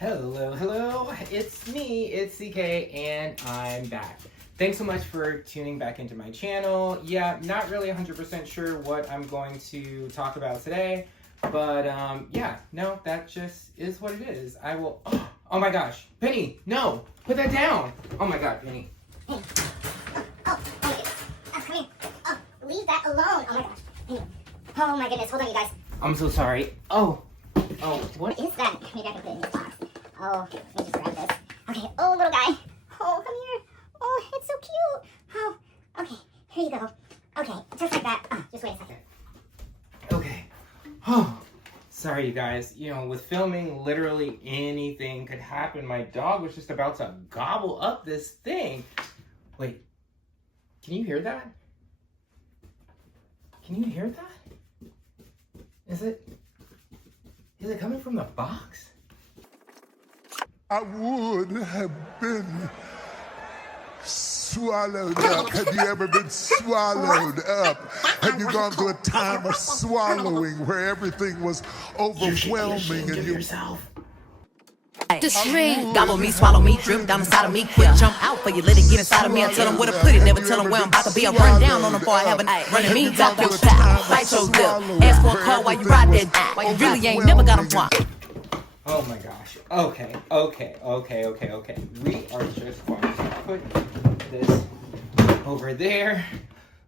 Hello, it's me, it's CK, and I'm back. Thanks so much for tuning back into my channel. Yeah, not really 100% sure what I'm going to talk about today, but yeah, no, that just is what it is. I will, oh my gosh, Penny, no, put that down. Oh my god, Penny. Hey. Oh my goodness. Oh, come here. Oh, leave that alone. Oh my gosh. Anyway. Oh my goodness, hold on you guys. I'm so sorry. Oh, what is that? Maybe I can put it in this box. Oh, let me just grab this. Okay, oh little guy. Oh, come here. Oh, it's so cute. Oh, okay, here you go. Okay, just like that. Oh, just wait a second. Okay. Oh, sorry you guys. You know, with filming, literally anything could happen. My dog was just about to gobble up this thing. Wait, can you hear that? Can you hear that? Is it coming from the box? I would have been swallowed up. Have you ever been swallowed up? Have you gone through a time of swallowing where everything was overwhelming and you... yourself. The string, gobble me, swallow me, drip down inside of me, quick jump out for you, let it get inside of me. I tell them where to put it, never tell them where I'm about to be. I run down on them before I have running me, talk your pal, bite your lip, ask for a call while you ride that, while you really ain't never got them blocked. Oh my gosh. Okay. We are just going to put this over there.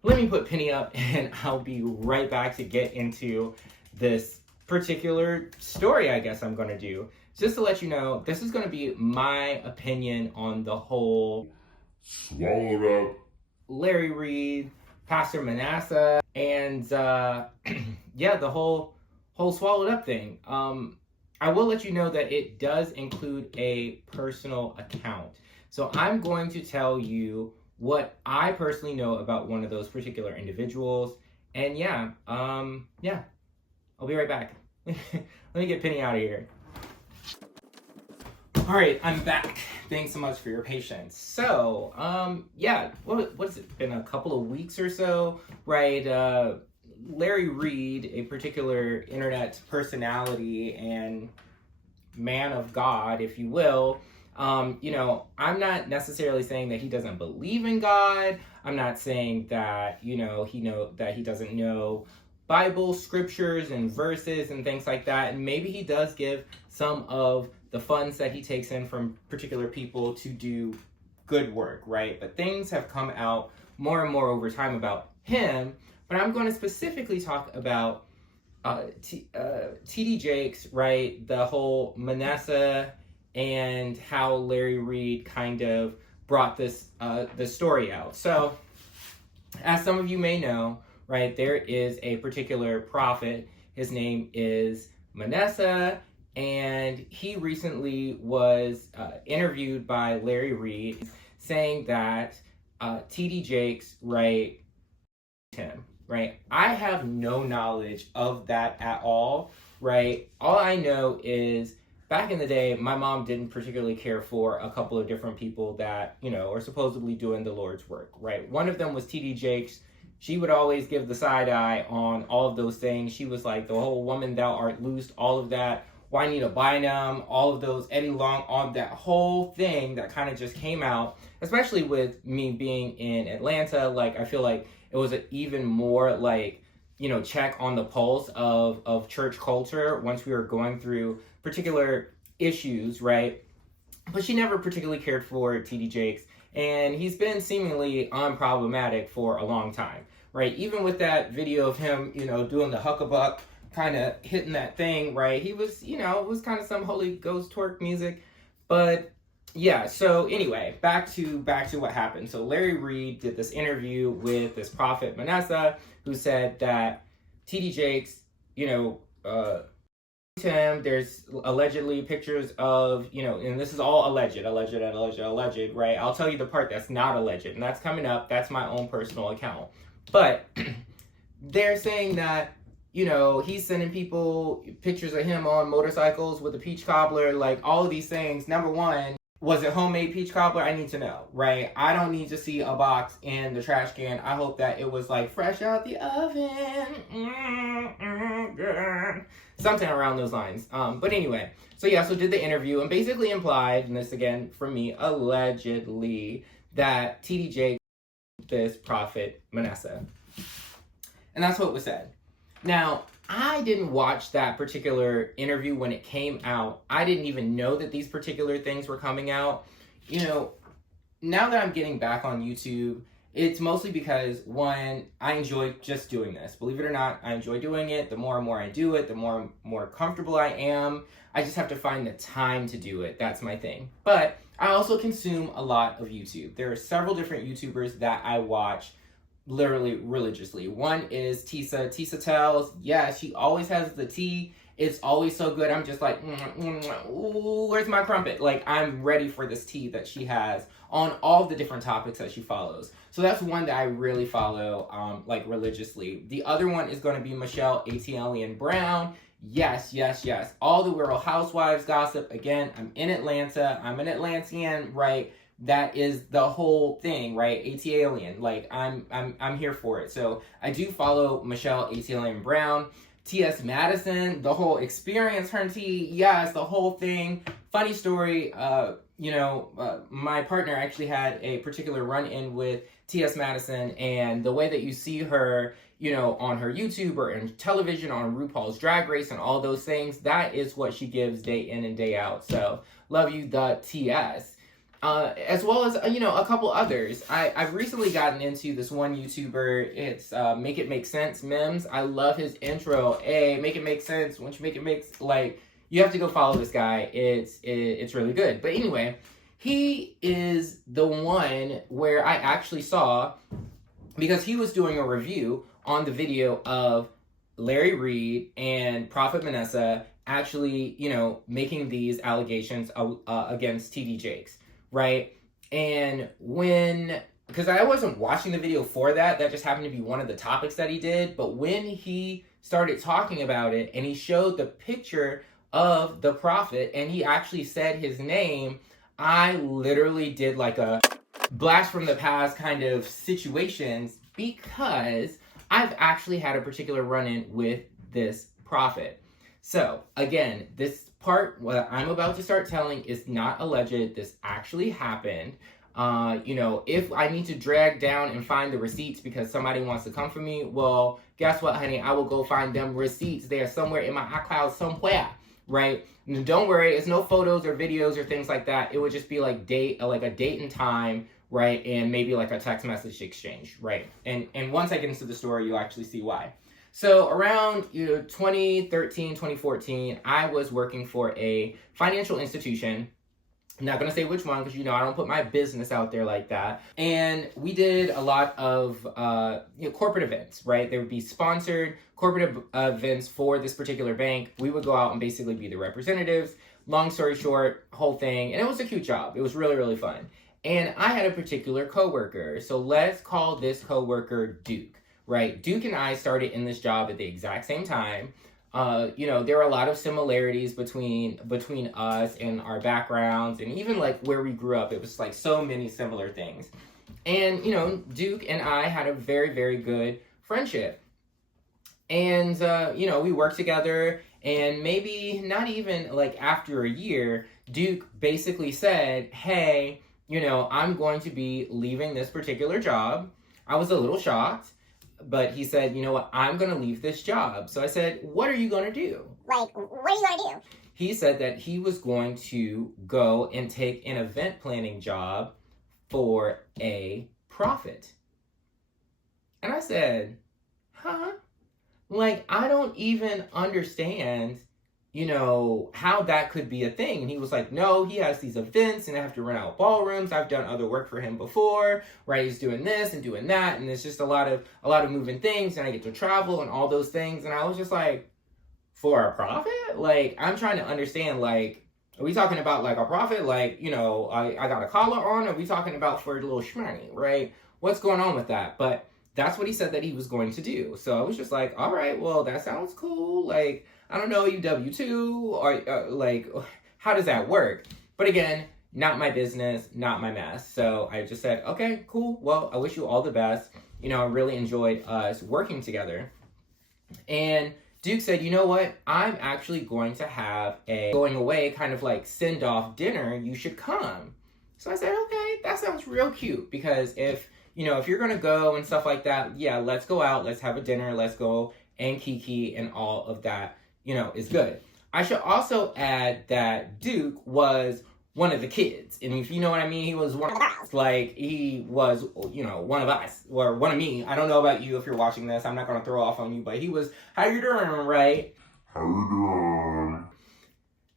Let me put Penny up and I'll be right back to get into this particular story I guess I'm going to do. Just to let you know, this is going to be my opinion on the whole Swallowed up. Larry Reid, Pastor Manasseh, and yeah, the whole swallowed up thing. I will let you know that it does include a personal account. So I'm going to tell you what I personally know about one of those particular individuals. And yeah, I'll be right back. Let me get Penny out of here. All right, I'm back. Thanks so much for your patience. So, yeah, what has it been, a couple of weeks or so, right? Larry Reid, a particular internet personality and man of God, if you will, you know, I'm not necessarily saying that he doesn't believe in God. I'm not saying that, you know, that he doesn't know Bible scriptures and verses and things like that. And maybe he does give some of the funds that he takes in from particular people to do good work, right? But things have come out more and more over time about him. But I'm going to specifically talk about Tdjakes, right? The whole Manasseh and how Larry Reid kind of brought this the story out. So, as some of you may know, right, there is a particular prophet. His name is Manasseh, and he recently was interviewed by Larry Reid, saying that Tdjakes, right, him. Right? I have no knowledge of that at all, right? All I know is back in the day, my mom didn't particularly care for a couple of different people that, you know, are supposedly doing the Lord's work, right? One of them was Tdjakes. She would always give the side eye on all of those things. She was like, the whole woman thou art loosed, all of that. Why need a Bynum, all of those, Eddie Long, on that whole thing that kind of just came out, especially with me being in Atlanta. Like, I feel like it was an even more, like, you know, check on the pulse of church culture once we were going through particular issues, right? But she never particularly cared for Tdjakes, and he's been seemingly unproblematic for a long time, right? Even with that video of him, you know, doing the huckabuck, kind of hitting that thing, right? He was, you know, it was kind of some Holy Ghost twerk music, but yeah, so anyway, back to what happened. So Larry Reid did this interview with this Prophet Manasseh, who said that Tdjakes, you know, him, there's allegedly pictures of, you know, and this is all alleged, right? I'll tell you the part that's not alleged, and that's coming up. That's my own personal account. But they're saying that, you know, he's sending people pictures of him on motorcycles with a peach cobbler, like all of these things. Number one, Was it homemade peach cobbler? I need to know, right? I don't need to see a box in the trash can. I hope that it was like fresh out the oven. Something around those lines. But anyway, so yeah, so did the interview and basically implied, and this again from me, allegedly, that Tdjakes this Prophet Manasseh. And that's what was said. Now, I didn't watch that particular interview when it came out. I didn't even know that these particular things were coming out. You know, now that I'm getting back on YouTube, it's mostly because, one, I enjoy just doing this. Believe it or not, I enjoy doing it. The more and more I do it, the more comfortable I am. I just have to find the time to do it. That's my thing. But I also consume a lot of YouTube. There are several different YouTubers that I watch literally religiously. One is Tisa Tells. Yeah, she always has the tea. It's always so good. I'm just like, ooh, where's my crumpet? Like, I'm ready for this tea that she has on all the different topics that she follows. So that's one that I really follow, like, religiously. The other one is going to be Michelle A.T.L.ian Brown. Yes. All the Real Housewives gossip. Again, I'm in Atlanta. I'm an Atlantean, right? That is the whole thing, right? AT-alien, like I'm here for it. So I do follow Michelle A.T.L.ian Brown, T.S. Madison, the whole experience, her and T, yes, the whole thing. Funny story, my partner actually had a particular run-in with T.S. Madison, and the way that you see her, on her YouTube or in television, on RuPaul's Drag Race and all those things, that is what she gives day in and day out. So love you, the T.S. As well as, a couple others. I've recently gotten into this one YouTuber. It's Make It Make Sense Mims. I love his intro. Hey, make it make sense. Once you make it make, you have to go follow this guy. It's really good. But anyway, he is the one where I actually saw, because he was doing a review on the video of Larry Reid and Prophet Manasseh actually, making these allegations against Tdjakes. Right? And because I wasn't watching the video for that just happened to be one of the topics that he did, but when he started talking about it and he showed the picture of the prophet and he actually said his name, I literally did like a blast from the past kind of situations, because I've actually had a particular run-in with this prophet. So again, this part, what I'm about to start telling, is not alleged. This actually happened. If I need to drag down and find the receipts because somebody wants to come for me, well, guess what, honey? I will go find them receipts. They are somewhere in my iCloud somewhere, right? And don't worry, it's no photos or videos or things like that. It would just be like a date and time, right? And maybe like a text message exchange, right? And once I get into the story, you'll actually see why. So around 2013, 2014, I was working for a financial institution. I'm not going to say which one because, I don't put my business out there like that. And we did a lot of corporate events, right? There would be sponsored corporate events for this particular bank. We would go out and basically be the representatives. Long story short, whole thing. And it was a cute job. It was really, really fun. And I had a particular coworker. So let's call this coworker Duke. Right, Duke and I started in this job at the exact same time. There are a lot of similarities between us and our backgrounds, and even like where we grew up. It was like so many similar things. And Duke and I had a very, very good friendship. And we worked together, and maybe not even like after a year, Duke basically said, "Hey, I'm going to be leaving this particular job." I was a little shocked. But he said, I'm going to leave this job. So I said, what are you going to do? Like, what are you going to do? He said that he was going to go and take an event planning job for a prophet. And I said, huh? Like, I don't even understand, how that could be a thing. And he was like, no, he has these events and I have to rent out ballrooms. I've done other work for him before, right? He's doing this and doing that. And it's just a lot of moving things, and I get to travel and all those things. And I was just like, for a prophet? Like, I'm trying to understand, like, are we talking about like a prophet? Like, I got a collar on? Are we talking about for a little shmoney, right? What's going on with that? But that's what he said that he was going to do. So I was just like, all right, well, that sounds cool. Like, I don't know, you W-2 or like, how does that work? But again, not my business, not my mess. So I just said, okay, cool. Well, I wish you all the best. You know, I really enjoyed us working together. And Duke said, you know what? I'm actually going to have a going away kind of like send-off dinner. You should come. So I said, okay, that sounds real cute, because if you're going to go and stuff like that, yeah, let's go out, let's have a dinner, let's go and kiki and all of that, is good. I should also add that Duke was one of the kids. And if you know what I mean, he was one of us. Like, he was, one of us, or one of me. I don't know about you if you're watching this. I'm not going to throw off on you, but he was, how you doing, right? How you doing?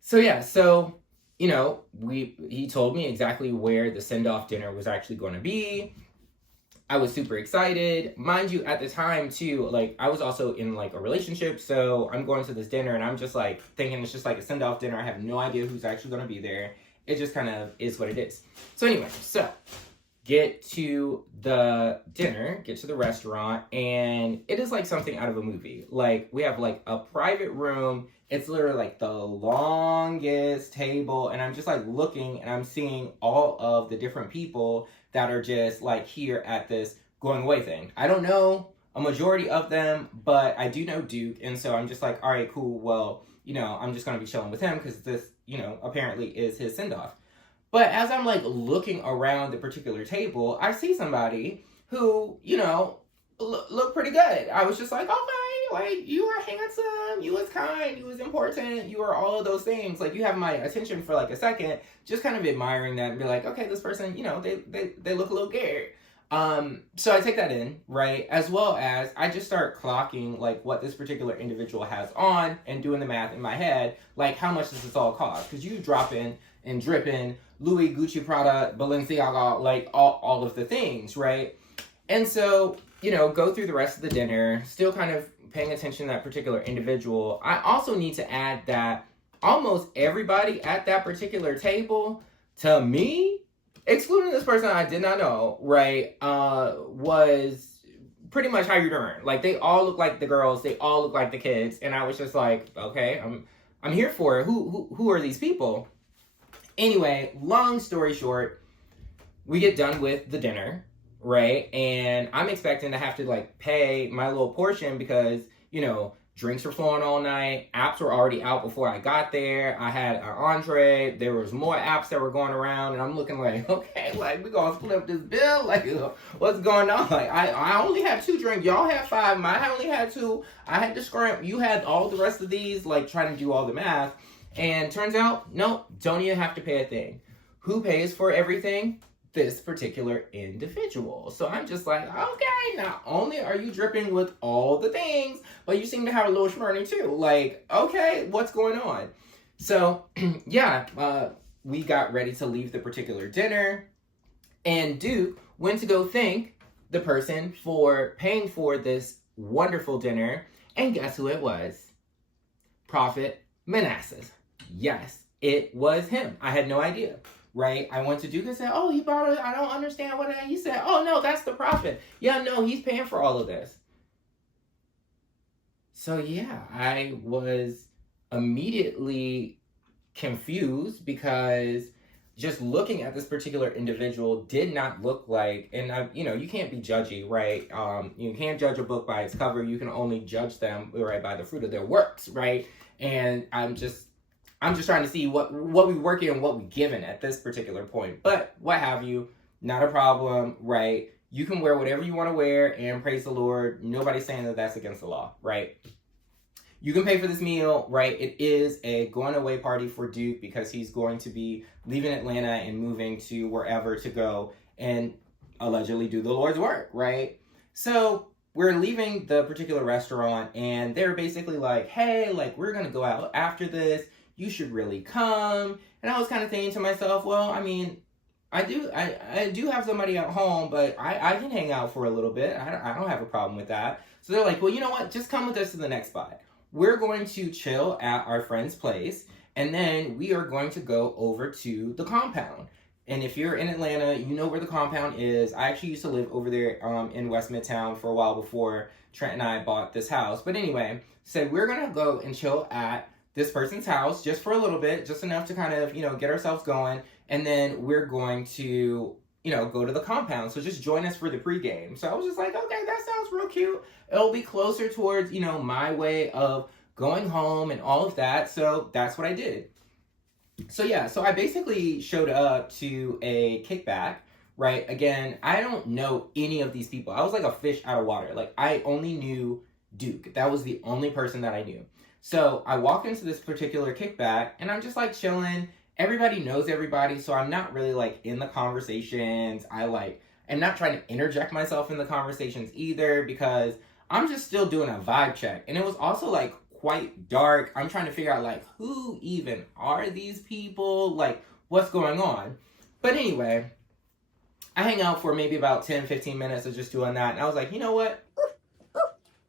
So, yeah, he told me exactly where the send-off dinner was actually going to be. I was super excited. Mind you, at the time, too, like, I was also in, like, a relationship, so I'm going to this dinner, and I'm just, like, thinking it's just, like, a send-off dinner. I have no idea who's actually going to be there. It just kind of is what it is. So anyway, get to the dinner, get to the restaurant, and it is, like, something out of a movie. Like, we have, like, a private room. It's literally, like, the longest table, and I'm just, like, looking, and I'm seeing all of the different people that are just, like, here at this going away thing. I don't know a majority of them, but I do know Duke, and so I'm just like, all right, cool, well, I'm just going to be chilling with him, because this, apparently is his send-off. But as I'm, like, looking around the particular table, I see somebody who, look pretty good. I was just like, okay, like, you are handsome, you was kind, you was important, you are all of those things. Like, you have my attention for, like, a second, just kind of admiring that and be like, okay, this person, they look a little scared. So I take that in, right? As well as I just start clocking, like, what this particular individual has on and doing the math in my head, like, how much does this all cost? Because you drop in and drip in Louis, Gucci, Prada, Balenciaga, like, all of the things, right? And so, go through the rest of the dinner, still kind of paying attention to that particular individual. I also need to add that almost everybody at that particular table, to me, excluding this person I did not know, right, was pretty much how you're doing. Like, they all look like the girls, they all look like the kids, and I was just like, okay, I'm here for it. Who are these people? Anyway, long story short, we get done with the dinner, right? And I'm expecting to have to, like, pay my little portion because, drinks were flowing all night. Apps were already out before I got there. I had an entree. There was more apps that were going around. And I'm looking like, okay, like, we gonna split up this bill? Like, what's going on? Like, I only had 2 drinks. Y'all had 5. I only had 2. I had to scrimp. You had all the rest of these, like, trying to do all the math. And turns out, no, don't even have to pay a thing. Who pays for everything? This particular individual. So I'm just like, okay, not only are you dripping with all the things, but you seem to have a little shmurny too. Like, okay, what's going on? So, we got ready to leave the particular dinner, and Duke went to go thank the person for paying for this wonderful dinner, and guess who it was? Prophet Manasseh. Yes, it was him. I had no idea. Right? I went to Duke and said, oh, he bought it. I don't understand what he said. Oh, no, that's the prophet. Yeah, no, he's paying for all of this. So, yeah, I was immediately confused because just looking at this particular individual did not look like, and you can't be judgy, right? You can't judge a book by its cover. You can only judge them, right, by the fruit of their works, right? And I'm just trying to see what we work in and what we given at this particular point. But what have you, not a problem, right? You can wear whatever you want to wear and praise the Lord. Nobody's saying that that's against the law, right? You can pay for this meal, right? It is a going away party for Duke because he's going to be leaving Atlanta and moving to wherever to go and allegedly do the Lord's work, right? So we're leaving the particular restaurant and they're basically like, hey, like, we're going to go out after this. You should really come. And I was kind of thinking to myself, well, I mean, I do have somebody at home, but I can hang out for a little bit. I don't have a problem with that. So they're like, well, you know what? Just come with us to the next spot. We're going to chill at our friend's place, and then we are going to go over to the compound. And if you're in Atlanta, you know where the compound is. I actually used to live over there in West Midtown for a while before Trent and I bought this house. But anyway, said we're going to go and chill at this person's house just for a little bit, just enough to kind of, get ourselves going. And then we're going to, go to the compound. So just join us for the pregame. So I was just like, okay, that sounds real cute. It'll be closer towards, my way of going home and all of that. So that's what I did. So yeah, so I basically showed up to a kickback, right? Again, I don't know any of these people. I was like a fish out of water. Like, I only knew Duke. That was the only person that I knew. So I walk into this particular kickback and I'm just like chilling. Everybody knows everybody, so I'm not really like in the conversations. I'm not trying to interject myself in the conversations either because I'm just still doing a vibe check. And it was also like quite dark. I'm trying to figure out like who even are these people? Like, what's going on? But anyway, I hang out for maybe about 10-15 minutes of just doing that. And I was like, you know what?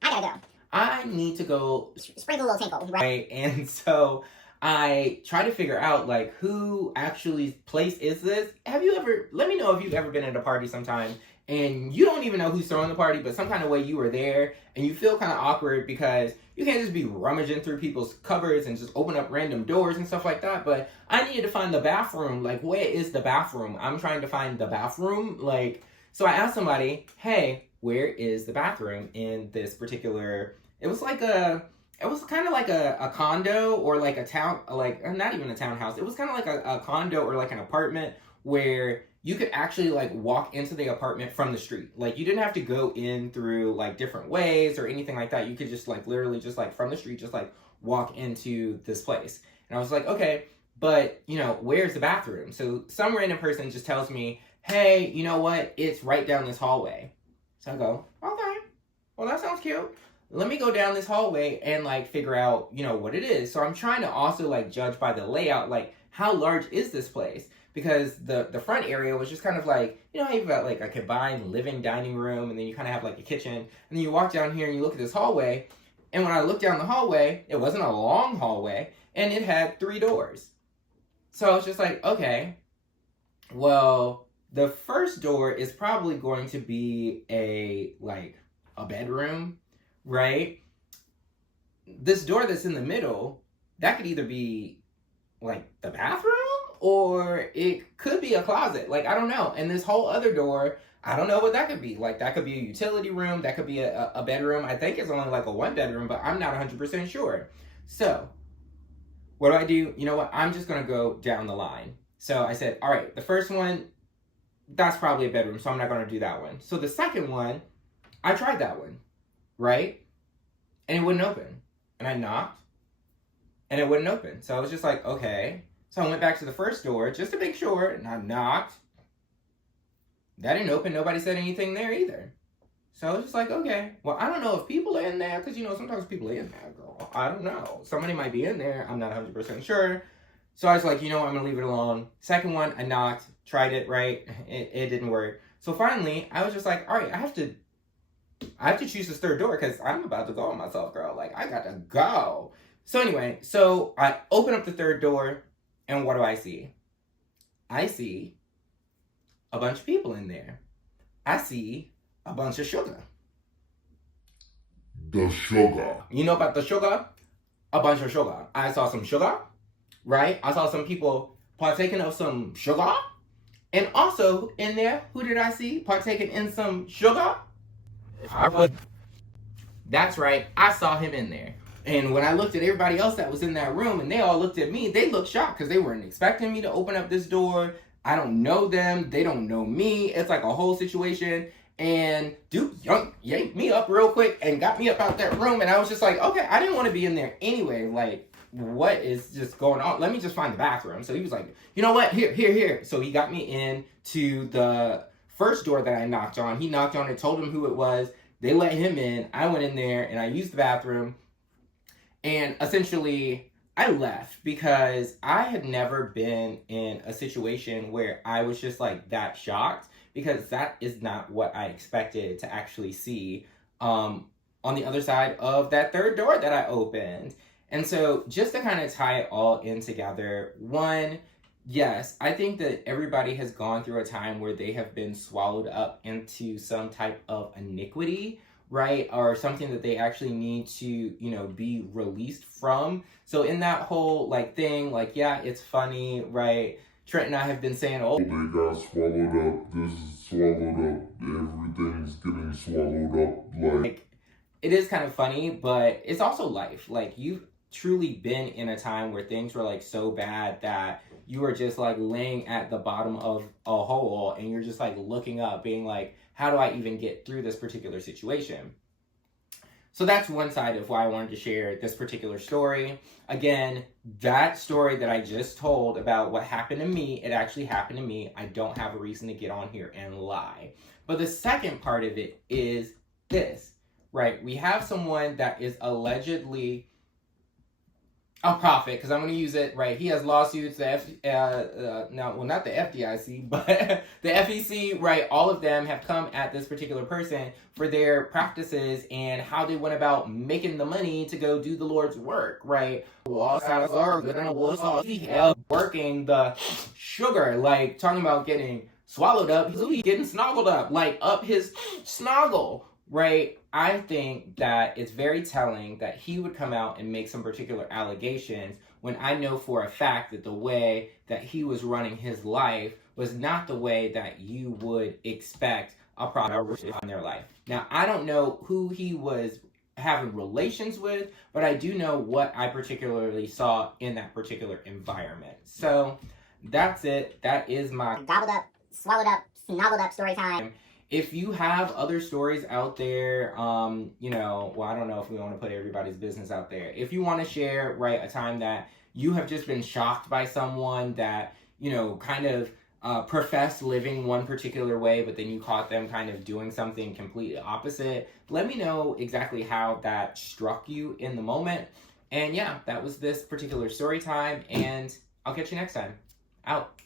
I gotta go. I need to go Sprinkle a little tinkle, right? And so I try to figure out like who actually place is this. Let me know if you've ever been at a party sometime and you don't even know who's throwing the party, but some kind of way you were there and you feel kind of awkward because you can't just be rummaging through people's cupboards and just open up random doors and stuff like that. But I needed to find the bathroom. Like, where is the bathroom? I'm trying to find the bathroom. Like, so I asked somebody, hey, where is the bathroom in this particular, it was kind of like a condo or like a town, like not even a townhouse. It was kind of like a condo or like an apartment where you could actually like walk into the apartment from the street. Like, you didn't have to go in through like different ways or anything like that. You could just like literally just like from the street, just like walk into this place. And I was like, okay, but where's the bathroom? So some random person just tells me, hey, you know what? It's right down this hallway. So I go, okay, well, that sounds cute. Let me go down this hallway and like figure out, what it is. So I'm trying to also like judge by the layout, like how large is this place? Because the front area was just kind of like, you've got like a combined living dining room and then you kind of have like a kitchen. And then you walk down here and you look at this hallway. And when I looked down the hallway, it wasn't a long hallway and it had 3 doors. So I was just like, okay, well, the first door is probably going to be a bedroom, right? This door that's in the middle, that could either be like the bathroom or it could be a closet. Like, I don't know. And this whole other door, I don't know what that could be. Like, that could be a utility room. That could be a bedroom. I think it's only like a 1 bedroom, but I'm not 100% sure. So what do? You know what? I'm just going to go down the line. So I said, all right, the first one, that's probably a bedroom, so I'm not going to do that one. So the second one, I tried that one, right? And it wouldn't open. And I knocked, and it wouldn't open. So I was just like, okay. So I went back to the first door just to make sure, and I knocked. That didn't open. Nobody said anything there either. So I was just like, okay. Well, I don't know if people are in there, because, sometimes people are in there, girl. I don't know. Somebody might be in there. I'm not 100% sure. So I was like, I'm going to leave it alone. Second one, I knocked, tried it, right? It didn't work. So finally, I was just like, all right, I have to choose this third door because I'm about to go on myself, girl. Like, I got to go. So anyway, so I open up the third door, and what do I see? I see a bunch of people in there. I see a bunch of sugar. The sugar. You know about the sugar? A bunch of sugar. I saw some sugar, right? I saw some people partaking of some sugar. And also in there, who did I see partaking in some sugar? That's right, I saw him in there. And when I looked at everybody else that was in that room and they all looked at me, they looked shocked because they weren't expecting me to open up this door. I don't know them. They don't know me. It's like a whole situation. And Duke yanked me up real quick and got me up out that room. And I was just like, okay, I didn't want to be in there anyway. Like, what is just going on? Let me just find the bathroom. So he was like, you know what? Here. So he got me in to the first door that I knocked on. He knocked on it, told him who it was. They let him in. I went in there and I used the bathroom. And essentially, I left because I had never been in a situation where I was just like that shocked, because that is not what I expected to actually see on the other side of that third door that I opened. And so just to kind of tie it all in together, one, yes, I think that everybody has gone through a time where they have been swallowed up into some type of iniquity right? Or something that they actually need to, you know, be released from. So in that whole like thing, like, yeah, it's funny, right? Trent and I have been saying, oh, they got swallowed up, this is swallowed up, everything's getting swallowed up, like it is kind of funny, but it's also life. Like, you've truly been in a time where things were like so bad that you were just like laying at the bottom of a hole and you're just like looking up being like, how do I even get through this particular situation? So that's one side of why I wanted to share this particular story. Again, that story that I just told about what happened to me, it actually happened to me. I don't have a reason to get on here and lie. But the second part of it is this, right? We have someone that is allegedly a prophet, because I'm going to use it, right? He has lawsuits, not the FDIC, but the FEC, right? All of them have come at this particular person for their practices and how they went about making the money to go do the Lord's work, right? Working the sugar, like talking about getting swallowed up, he's getting snoggled up, like up his snoggle, right? I think that it's very telling that he would come out and make some particular allegations when I know for a fact that the way that he was running his life was not the way that you would expect a prophet in their life. Now, I don't know who he was having relations with, but I do know what I particularly saw in that particular environment. So that's it. That is my Gobbled up, swallowed up, snoggled up story time. If you have other stories out there, you know, well, I don't know if we want to put everybody's business out there. If you want to share, right, a time that you have just been shocked by someone that, you know, kind of professed living one particular way, but then you caught them kind of doing something completely opposite, let me know exactly how that struck you in the moment. And yeah, that was this particular story time, and I'll catch you next time. Out.